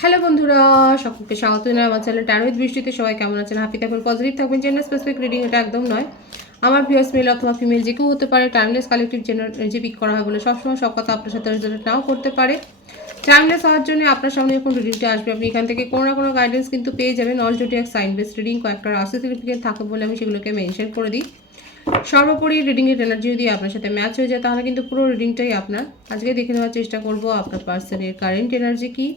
Hello বন্ধুরা, সকলকে স্বাগত জানাই আমার চ্যানেল ট্যারোইড বৃষ্টিতে। সবাই কেমন আছেন? হ্যাপি থাকবেন পজিটিভ থাকবেন জেন্ডার স্পেসিফিক রিডিং এটা একদম নয়। আমার ভিউয়ার্স মেল অথবা ফিমেল যে কেউ হতে পারে টাইমলেস কালেকটিভ জেনার যে পিক করা হয় বলে সবসময় সব কথা আপনার সাথে রেজাল্ট নাও করতে পারে। টাইমলেস হওয়ার জন্য আপনার সামনে এখন রিডিংটা আসবে। আপনি এখান থেকে কোনো না কোনো গাইডেন্স কিন্তু পেয়ে যাবেন। All zodiac sign base reading কয়েকটা রাশি সার্টিফিকেট থাকে বলে আমি সেগুলোকে মেনশন করে দিই। সর্বোপরি রিডিংয়ের এনার্জি যদি আপনার সাথে ম্যাচ হয়ে যায়, তাহলে কিন্তু পুরো রিডিংটাই আপনার। আজকে দেখে নেওয়ার চেষ্টা করব আপনার পার্সনের কারেন্ট এনার্জি কী।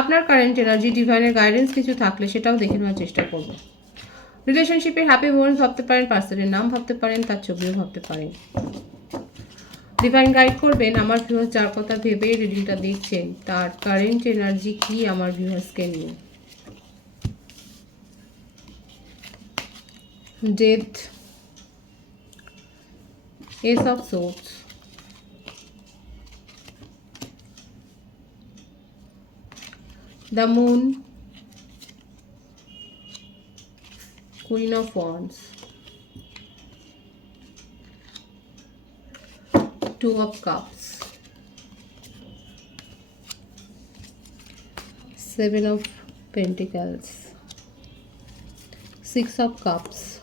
আপনার কারেন্ট এনার্জি ডিভাইনের গাইডেন্স কিছু থাকলে সেটাও দেখে নেওয়ার চেষ্টা করব। রিলেশনশিপে হ্যাপি মোমেন্ট ভাবতে পারেন পার্সনের নাম ভাবতে পারেন, তার ছবিও ভাবতে পারেন। ডিভাইন গাইড করবেন, আমার ভিউয়ার্স যার কথা ভেবে রিডিংটা দেখছেন, তার কারেন্ট এনার্জি কি আমার ভিউয়ার্সকে নিয়ে? Death ace of swords the moon. Queen of wands. Two of cups. Seven of pentacles. Six of cups.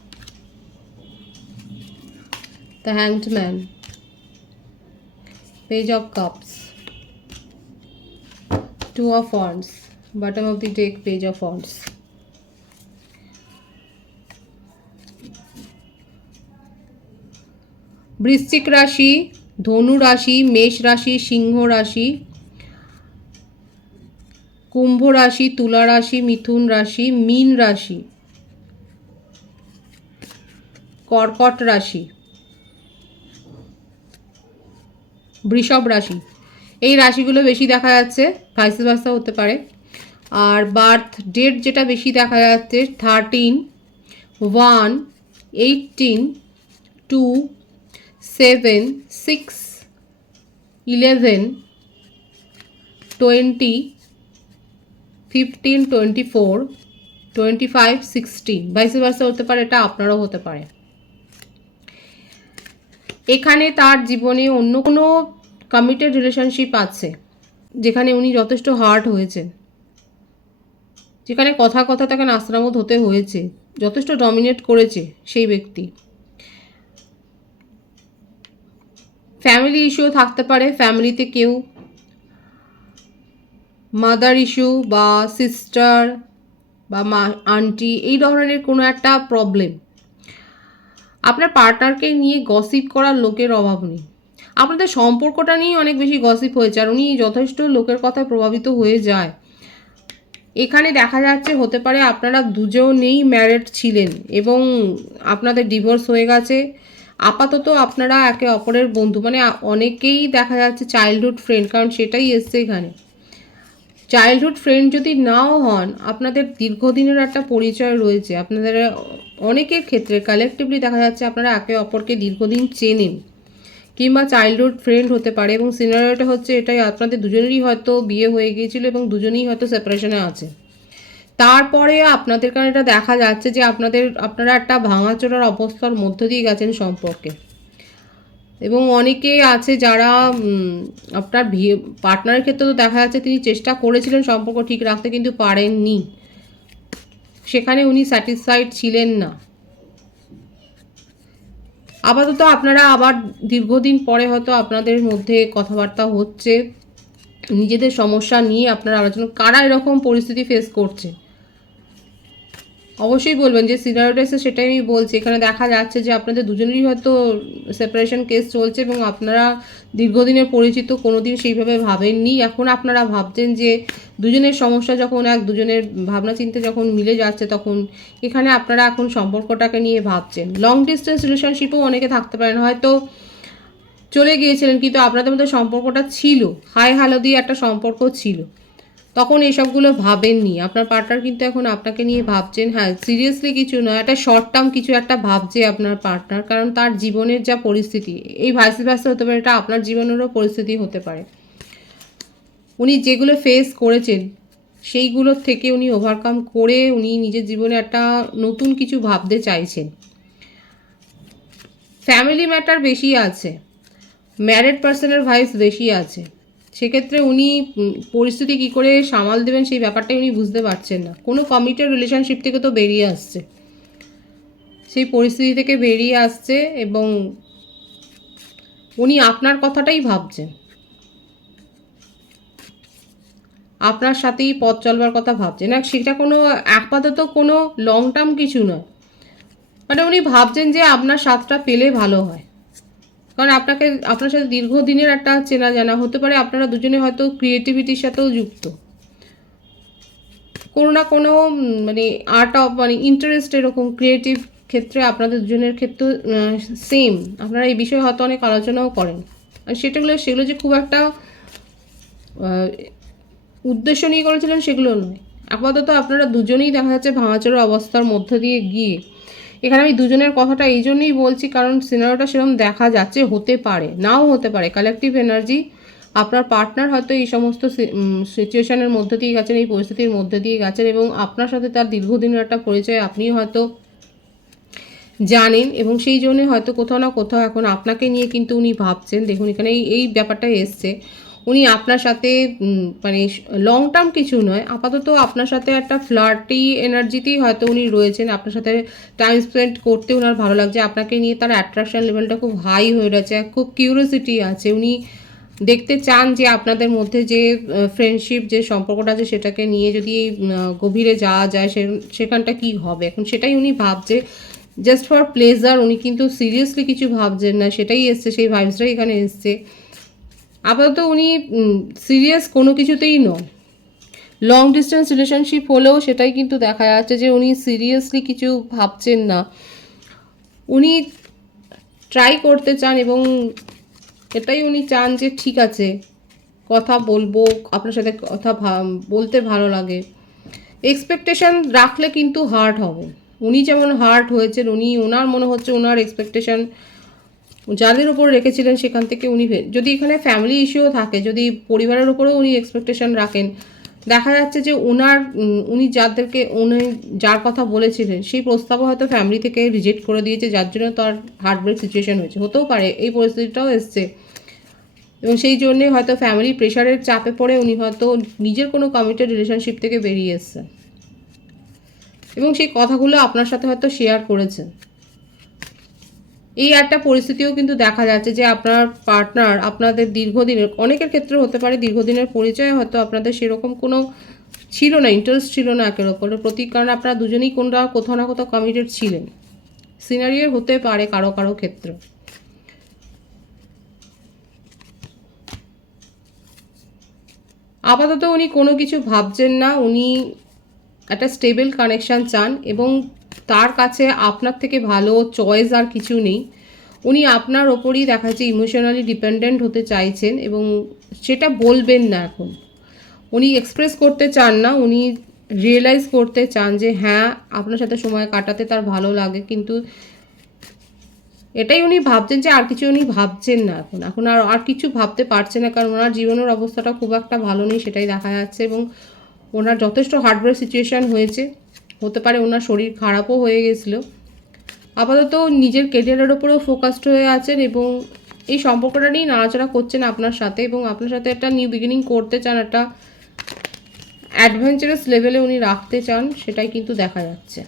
The hanged man. Page of cups. Two of wands bottom of the deck page of wands বৃশ্চিক রাশি, ধনু রাশি, মেষ রাশি, সিংহ রাশি, কুম্ভ রাশি, তুলা রাশি, মিথুন রাশি, মীন রাশি, কর্কট রাশি, বৃষভ রাশি। এই রাশিগুলো বেশি দেখা যাচ্ছে, ভাইস ভার্সা হতে পারে। আর বার্থ ডেট যেটা বেশি দেখা যাচ্ছে thirteen one eighteen two seven six eleven twenty fifteen twenty four twenty five sixteen vice versa হতে পারে, এটা আপনারও হতে পারে। এখানে তার জীবনে অন্য কোনো কমিটেড রিলেশনশিপ আছে, যেখানে উনি যথেষ্ট হার্ট হয়েছেন। যেখানে কথা কথা তাকে নাস্তানামত হতে হয়েছে, যথেষ্ট ডমিনেট করেছে সেই ব্যক্তি। ফ্যামিলি ইস্যুও থাকতে পারে ফ্যামিলিতে কেউ মাদার ইস্যু বা সিস্টার বা মা আন্টি এই ধরনের কোনো একটা প্রবলেম আপনার পার্টনারকে নিয়ে গসিপ করার লোকের অভাব নেই। আপনাদের সম্পর্কটা নিয়ে অনেক বেশি গসিপ হয়েছে, আর উনি যথেষ্ট লোকের কথায় প্রভাবিত হয়ে যায়। এখানে দেখা যাচ্ছে, হতে পারে আপনারা দুজনেই ম্যারেড ছিলেন এবং আপনাদের ডিভোর্স হয়ে গেছে। আপাতত আপনারা একে অপরের বন্ধু মানে অনেকেই দেখা যাচ্ছে চাইল্ডহুড ফ্রেন্ড কারণ সেটাই এসছে এখানে। চাইল্ডহুড ফ্রেন্ড যদি নাও হন, আপনাদের দীর্ঘদিনের একটা পরিচয় রয়েছে। আপনাদের অনেকের ক্ষেত্রে কালেকটিভলি দেখা যাচ্ছে আপনারা একে অপরকে দীর্ঘদিন চেনেন। কিংবা চাইল্ডহুড ফ্রেন্ড হতে পারে এবং সিনারিওটা হচ্ছে এটাই, আপনাদের দুজনেরই হয়তো বিয়ে হয়ে গিয়েছিল এবং দুজনেই হয়তো সেপারেশনে আছে। তারপরে আপনাদের কারণে এটা দেখা যাচ্ছে যে আপনাদের, আপনারা একটা ভাঙাচোরার অবস্থার মধ্য দিয়ে গেছেন সম্পর্কে। এবং অনেকে আছে যারা আপনার পার্টনারের ক্ষেত্রে তো দেখা যাচ্ছে তিনি চেষ্টা করেছিলেন সম্পর্ক ঠিক রাখতে কিন্তু পারেননি। সেখানে উনি স্যাটিসফাইড ছিলেন না। আপাতত আপনারা আবার দীর্ঘদিন পরে হয়তো আপনাদের মধ্যে কথাবার্তা হচ্ছে, নিজেদের সমস্যা নিয়ে আপনারা আলোচনা, কারা এরকম পরিস্থিতি ফেস করছে? অবশ্যই বলবেন যে সিনারিওটা সেটাই আমি বলছি। এখানে দেখা যাচ্ছে যে আপনাদের দুজনেরই হয়তো সেপারেশন কেস চলছে এবং আপনারা দীর্ঘদিনের পরিচিত কোনো দিন সেইভাবে ভাবেননি। এখন আপনারা ভাবছেন যে দুজনের সমস্যা যখন এক, দুজনের ভাবনা চিন্তা যখন মিলে যাচ্ছে তখন এখানে আপনারা এখন সম্পর্কটাকে নিয়ে ভাবছেন। লং ডিস্টেন্স রিলেশনশিপও অনেকে থাকতে পারেন। হয়তো চলে গিয়েছিলেন, কিন্তু আপনাদের মধ্যে সম্পর্কটা ছিল। হাই হ্যালো দিয়ে একটা সম্পর্ক ছিল। তখন এসবগুলো ভাবেননি। আপনার পার্টনার কিন্তু এখন আপনাকে নিয়ে ভাবছেন হ্যাঁ সিরিয়াসলি কিছু নয় একটা শর্ট টার্ম কিছু একটা ভাবছে আপনার পার্টনার কারণ তার জীবনের যা পরিস্থিতি, এই ভাইসি ভাইসে হতে পারে, এটা আপনার জীবনেরও পরিস্থিতি হতে পারে। উনি যেগুলো ফেস করেছেন, সেইগুলোর থেকে উনি ওভারকাম করে উনি নিজের জীবনে একটা নতুন কিছু ভাবতে চাইছেন। ফ্যামিলি ম্যাটার বেশি আছে ম্যারেড পার্সনের ভাইস বেশি আছে। সেক্ষেত্রে উনি পরিস্থিতি কী করে সামাল দেবেন সেই ব্যাপারটাই উনি বুঝতে পারছেন না। কোনো কমিটেড রিলেশনশিপ থেকে তো বেরিয়ে আসছে। সেই পরিস্থিতি থেকে বেরিয়ে আসছে এবং উনি আপনার কথাটাই ভাবছেন। আপনার সাথেই পথ চলবার কথা ভাবছেন। না সেটা কোনো, আপাতত কোনো লং টার্ম কিছু নয়। মানে উনি ভাবছেন যে আপনার সাথটা পেলে ভালো হয়। কারণ আপনাকে, আপনার সাথে দীর্ঘদিনের একটা চেনা জানা হতে পারে, আপনারা দুজনে হয়তো ক্রিয়েটিভিটির সাথেও যুক্ত। কোনো না কোনো মানে আর্ট অফ মানে ইন্টারেস্ট এরকম ক্রিয়েটিভ ক্ষেত্রে আপনাদের দুজনের ক্ষেত্রে সেম আপনারা এই বিষয়ে হয়তো অনেক আলোচনাও করেন। আর সেটাগুলো, সেগুলো যে খুব একটা উদ্দেশ্য নিয়ে করেছিলেন সেগুলো নয়। আপাতত আপনারা দুজনেই দেখা যাচ্ছে ভাঙাচোরা অবস্থার মধ্য দিয়ে গিয়ে এখানে আমি দুজনের কথাটা এই জন্যই বলছি, কারণ সিনারিওটা সেরকম দেখা যাচ্ছে, হতে পারে, নাও হতে পারে। কালেকটিভ এনার্জি আপনার পার্টনার হয়তো এই সমস্ত সিচুয়েশনের মধ্যে দিয়ে গেছেন, এই পরিস্থিতির মধ্যে দিয়ে গেছেন এবং আপনার সাথে তার দীর্ঘদিনের একটা পরিচয় আপনি হয়তো জানেন এবং সেই জন্যে হয়তো কোথাও না কোথাও এখন আপনাকে নিয়ে কিন্তু উনি ভাবছেন। দেখুন, এখানে এই ব্যাপারটা এসছে। উনি আপনার সাথে মানে লং টার্ম কিছু নয়, আপাতত আপনার সাথে একটা ফ্লার্টি এনার্জিতেই হয়তো উনি রয়েছেন, আপনার সাথে টাইম স্পেন্ড করতে ওনার ভালো লাগছে, আপনাকে নিয়ে তার অ্যাট্রাকশন লেভেলটা খুব হাই হয়ে রয়েছে, খুব কিউরিয়াসিটি আছে। উনি দেখতে চান যে আপনাদের মধ্যে যে ফ্রেন্ডশিপ যে সম্পর্কটা আছে সেটাকে নিয়ে যদি গভীরে যাওয়া যায়, সে, সেখানটা কি হবে? এখন সেটাই উনি ভাবছে জাস্ট ফর প্লেজার উনি কিন্তু সিরিয়াসলি কিছু ভাবছেন না, সেটাই এসছে, সেই ভাইবসটাই এখানে এসছে। আপাতত উনি সিরিয়াস কোনো কিছুতেই নন। লং ডিস্টেন্স রিলেশনশিপ হলেও সেটাই কিন্তু দেখা যাচ্ছে যে উনি সিরিয়াসলি কিছু ভাবছেন না। উনি ট্রাই করতে চান এবং এটাই উনি চান যে ঠিক আছে, কথা বলব, আপনার সাথে কথা বলতে ভালো লাগে। এক্সপেকটেশন রাখলে কিন্তু হার্ট হবে। উনি যেমন হার্ট হয়েছেন, উনি ওনার মনে হচ্ছে ওনার এক্সপেকটেশন যাদের উপর রেখেছিলেন সেখান থেকে উনি যদি এখানে ফ্যামিলি ইস্যুও থাকে, যদি পরিবারের উপরেও উনি এক্সপেকটেশন রাখেন, দেখা যাচ্ছে যে ওনার উনি যাদেরকে, উনি যার কথা বলেছিলেন, সেই প্রস্তাবও হয়তো ফ্যামিলি থেকে রিজেক্ট করে দিয়েছে, যার জন্য তার হার্ট ব্রেক সিচুয়েশন হয়েছে। হতেও পারে, এই পরিস্থিতিটাও এসছে। এবং সেই জন্যে হয়তো ফ্যামিলি প্রেশারের চাপে পড়ে উনি হয়তো নিজের কোনো কমিটেড রিলেশনশিপ থেকে বেরিয়ে এসছেন। এবং সেই কথাগুলো আপনার সাথে হয়তো শেয়ার করেছেন। এই একটা পরিস্থিতিও কিন্তু দেখা যাচ্ছে যে আপনার পার্টনার আপনাদের দীর্ঘদিনের, অনেকের ক্ষেত্রে হতে পারে দীর্ঘদিনের পরিচয় হয়তো আপনাদের সেরকম কোনো ছিল না ইন্টারেস্ট ছিল না একের ওপরে প্রতীক কারণে আপনারা দুজনেই কোনটা কোথাও না কোথাও কমিটেড ছিলেন। সিনারিও হতে পারে কারও কারও ক্ষেত্রে। আপাতত উনি কোনো কিছু ভাবছেন না, উনি একটা স্টেবল কানেকশান চান এবং তার কাছে আপনার থেকে ভালো চয়েস আর কিছু নেই। উনি আপনার ওপরই দেখা যাচ্ছে ইমোশনালি ডিপেন্ডেন্ট হতে চাইছেন এবং সেটা বলবেন না এখন। উনি এক্সপ্রেস করতে চান না, উনি রিয়েলাইজ করতে চান যে হ্যাঁ আপনার সাথে সময় কাটাতে তার ভালো লাগে, কিন্তু এটাই উনি ভাবছেন যে, আর কিছু উনি ভাবছেন না এখন। এখন আর আর কিছু ভাবতে পারছে না, কারণ ওনার জীবনের অবস্থাটা খুব একটা ভালো নেই, সেটাই দেখা যাচ্ছে এবং ওনার যথেষ্ট হার্ডওয়্যার সিচুয়েশান হয়েছে। হতে পারে ওনার শরীর খারাপও হয়ে গেছিল। আপাতত নিজের কেরিয়ারের ওপরেও ফোকাসড হয়ে আছেন এবং এই সম্পর্কটা নিয়ে নাড়াচাড়া করছেন আপনার সাথে এবং আপনার সাথে একটা নিউ বিগিনিং করতে চান, একটা অ্যাডভেঞ্চারাস লেভেলে উনি রাখতে চান, সেটাই কিন্তু দেখা যাচ্ছে।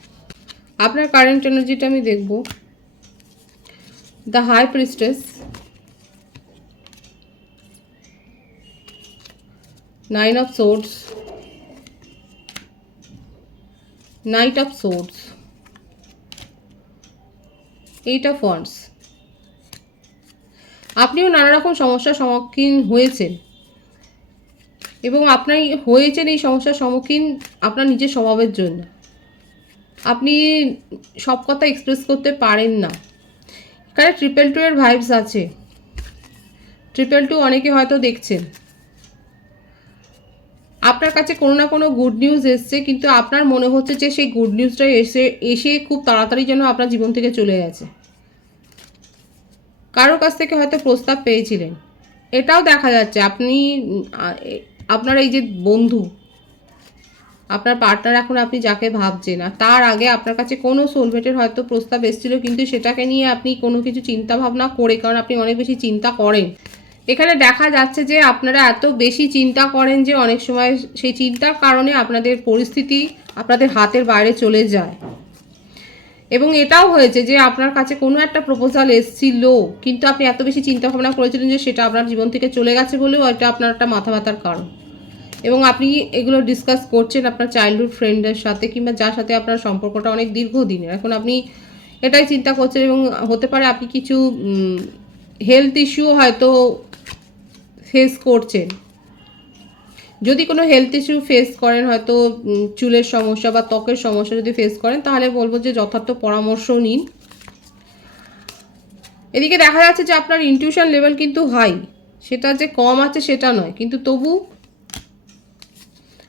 আপনার কারেন্ট এনার্জিটা আমি দেখব। The high priestess nine of swords knight of swords eight of wands আপনিও নানা রকম সমস্যার সম্মুখীন হয়েছেন। এবং আপনার হয়েছেন এই সমস্যার সম্মুখীন আপনার নিজের স্বভাবের জন্য। আপনি সব কথা এক্সপ্রেস করতে পারেন না। এখানে ট্রিপল টু এর ভাইবস আছে। ট্রিপল টু অনেকে হয়তো দেখছেন। আপনার কাছে কোনো না কোনো গুড নিউজ এসছে, কিন্তু আপনার মনে হচ্ছে যে সেই গুড নিউজটা এসে এসে খুব তাড়াতাড়ি যেন আপনার জীবন থেকে চলে গেছে। কারোর কাছ থেকে হয়তো প্রস্তাব পেয়েছিলেন। এটাও দেখা যাচ্ছে, আপনি আপনার এই যে বন্ধু, আপনার পার্টনার এখন আপনি যাকে ভাবছেন, আর তার আগে আপনার কাছে কোনো সোলমেটের হয়তো প্রস্তাব এসেছিল, কিন্তু সেটাকে নিয়ে আপনি কোনো কিছু চিন্তা ভাবনা করে, কারণ আপনি অনেক বেশি চিন্তা করেন। এখানে দেখা যাচ্ছে যে আপনারা এত বেশি চিন্তা করেন যে অনেক সময় সেই চিন্তার কারণে আপনাদের পরিস্থিতি আপনাদের হাতের বাইরে চলে যায়। এবং এটাও হয়েছে যে আপনার কাছে কোনো একটা প্রপোজাল এসেছিল, কিন্তু আপনি এত বেশি চিন্তা ভাবনা করেছিলেন যে সেটা আপনার জীবন থেকে চলে গেছে বলেও এটা আপনার একটা মাথা ব্যথার কারণ। এবং আপনি এগুলো ডিসকাস করছেন আপনার চাইল্ডহুড ফ্রেন্ডের সাথে কিংবা যার সাথে আপনার সম্পর্কটা অনেক দীর্ঘদিনের। এখন আপনি এটাই চিন্তা করছেন এবং হতে পারে আপনি কিছু হেলথ ইস্যু হয়তো ফেস করছেন। যদি কোনো হেলথ ইস্যু ফেস করেন, হয়তো চুলের সমস্যা বা ত্বকের সমস্যা যদি ফেস করেন, তাহলে বলব যে যথার্থ পরামর্শ নিন। এদিকে দেখা যাচ্ছে যে আপনার ইনটিউশন লেভেল কিন্তু হাই সেটা যে কম আছে, সেটা নয়। কিন্তু তবু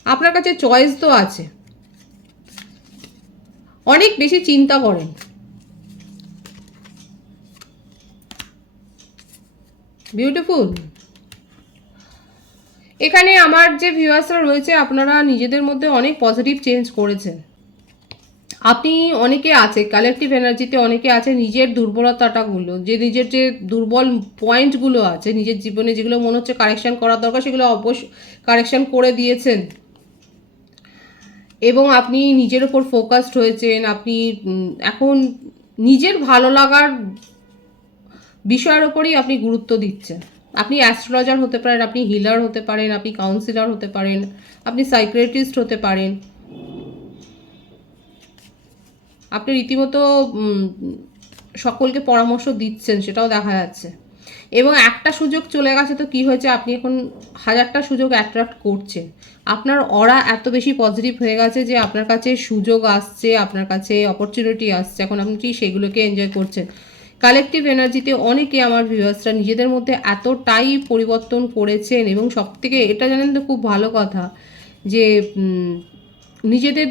আপনার কাছে চয়েস তো আছে। অনেক বেশি চিন্তা করেন। বিউটিফুল এখানে আমার যে ভিউয়ার্সরা রয়েছে, আপনারা নিজেদের মধ্যে অনেক পজিটিভ চেঞ্জ করেছেন। আপনি অনেকে আছে কালেকটিভ এনার্জিতে অনেকে আছে, নিজের দুর্বলতাটাগুলো যে নিজের যে দুর্বল পয়েন্টগুলো আছে, নিজের জীবনে যেগুলো মনে হচ্ছে কারেকশন করার দরকার, সেগুলো অবশ্য কারেকশন করে দিয়েছেন। এবং আপনি নিজের ওপর ফোকাসড হয়েছেন, আপনি এখন নিজের ভালো লাগার বিষয়ের ওপরেই আপনি গুরুত্ব দিচ্ছেন। আপনি অ্যাস্ট্রোলজার হতে পারেন, আপনি হিলার হতে পারেন, আপনি কাউন্সিলর হতে পারেন, আপনি সাইক্রেটিস্ট হতে পারেন। আপনি রীতিমতো সকলকে পরামর্শ দিচ্ছেন, সেটাও দেখা যাচ্ছে। এবং একটা সুযোগ চলে গেছে তো কি হয়েছে, আপনি এখন হাজারটা সুযোগ অ্যাট্রাক্ট করছেন। আপনার অরা এত বেশি পজিটিভ হয়ে গেছে যে আপনার কাছে সুযোগ আসছে, আপনার কাছে অপরচুনিটি আসছে। এখন আপনি সেগুলোকে এনজয় করছেন? কালেকটিভ এনার্জিতে অনেকে আমার ভিউয়ার্সরা নিজেদের মধ্যে এতটাই পরিবর্তন করেছেন এবং সবথেকে এটা জানেন তো খুব ভালো কথা যে নিজেদের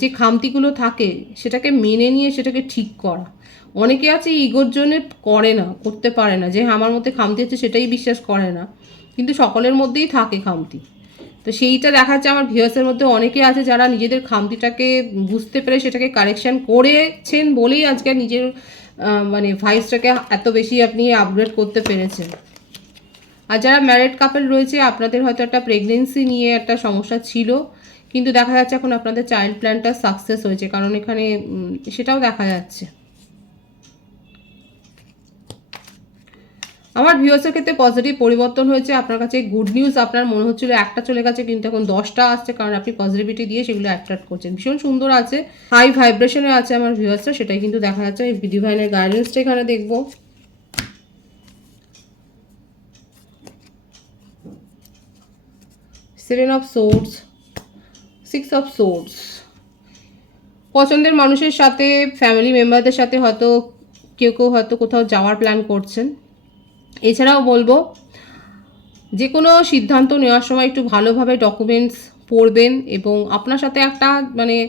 যে খামতিগুলো থাকে সেটাকে মেনে নিয়ে সেটাকে ঠিক করা। অনেকে আছে ইগোর জন্যে করে না করতে পারে না যে হ্যাঁ, আমার মধ্যে খামতি হচ্ছে সেটাই বিশ্বাস করে না। কিন্তু সকলের মধ্যেই থাকে খামতি। তো সেইটা দেখা যাচ্ছে আমার ভিউয়ার্সের মধ্যে অনেকে আছে যারা নিজেদের খামতিটাকে বুঝতে পেরে সেটাকে কারেকশন করেছেন বলেই আজকে নিজের মানে ভাইসটাকে এত বেশি আপনি আপগ্রেড করতে পেরেছেন। আর যারা ম্যারিড কাপেল রয়েছে, আপনাদের হয়তো একটা প্রেগনেন্সি নিয়ে একটা সমস্যা ছিল, কিন্তু দেখা যাচ্ছে এখন আপনাদের চাইল্ড প্ল্যানটা সাকসেস হয়েছে, কারণ এখানে সেটাও দেখা যাচ্ছে। আমার ভিউয়ার্সের ক্ষেত্রে পজিটিভ পরিবর্তন হয়েছে। আপনার কাছে গুড নিউজ আপনার মনে হচ্ছিল একটা চলে গেছে, কিন্তু এখন দশটা আসছে, কারণ আপনি পজিটিভিটি দিয়ে সেগুলো অ্যাট্রাক্ট করছেন। ভীষণ সুন্দর আছে হাই ভাইব্রেশনে আছে আমার ভিউয়ার্সরা সেটাই কিন্তু দেখা যাচ্ছে। আমি ডিভাইনের গাইডেন্সটা এখানে দেখব। Seven of swords six of swords পছন্দের মানুষের সাথে ফ্যামিলি মেম্বারদের সাথে হয়তো, কেউ কেউ হয়তো কোথাও যাওয়ার প্ল্যান করছেন। এছাড়াও বলব, যে কোনো সিদ্ধান্ত নেওয়ার সময় একটু ভালোভাবে ডকুমেন্টস পড়বেন এবং আপনার সাথে একটা মানে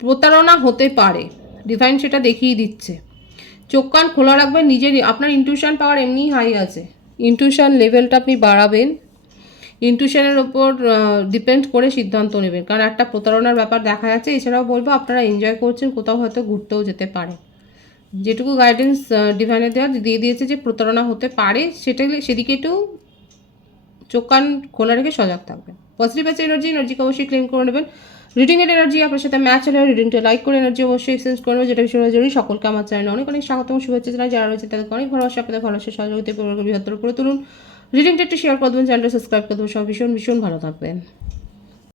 প্রতারণা হতে পারে। ডিভাইন সেটা দেখিয়ে দিচ্ছে। চোখ কান খোলা রাখবেন, নিজের আপনার ইনটিউশন পাওয়ার এমনিই হাই আছে। ইনটিউশন লেভেলটা আপনি বাড়াবেন। ইনটিউশনের ওপর ডিপেন্ড করে সিদ্ধান্ত নেবেন। কারণ একটা প্রতারণার ব্যাপার দেখা যাচ্ছে। এছাড়াও বলব, আপনারা এনজয় করছেন, কোথাও হয়তো ঘুরতেও যেতে পারে যেটুকু গাইডেন্স ডিভাইনে দেওয়া দিয়ে দিয়েছে যে প্রতারণা হতে পারে, সেটা সেদিকে একটু চোখ কান খোলা রেখে সজাগ থাকবেন। পজিটিভ আছে এনার্জি এনার্জিকে অবশ্যই ক্লেম করে নেবেন। রিডিংয়ের এনার্জি আপনার সাথে ম্যাচ হলে রিডিংটা লাইক করে এনার্জি অবশ্যই এক্সচেঞ্জ করে নেবেন, যেটা ভীষণ জরুরি। সকলকে আমার চ্যানেলে অনেক অনেক স্বাগতম শুভেচ্ছা জানাই। যারা রয়েছে তাদেরকে অনেক ভালোবাসা, আপনাদের ভালোবাসা সহযোগিতা বৃহত্তর করে তুলুন। রিডিংটা একটু শেয়ার করে দেবেন চ্যানেলটা সাবস্ক্রাইব করে দেবেন। সব ভীষণ ভীষণ ভালো থাকবেন।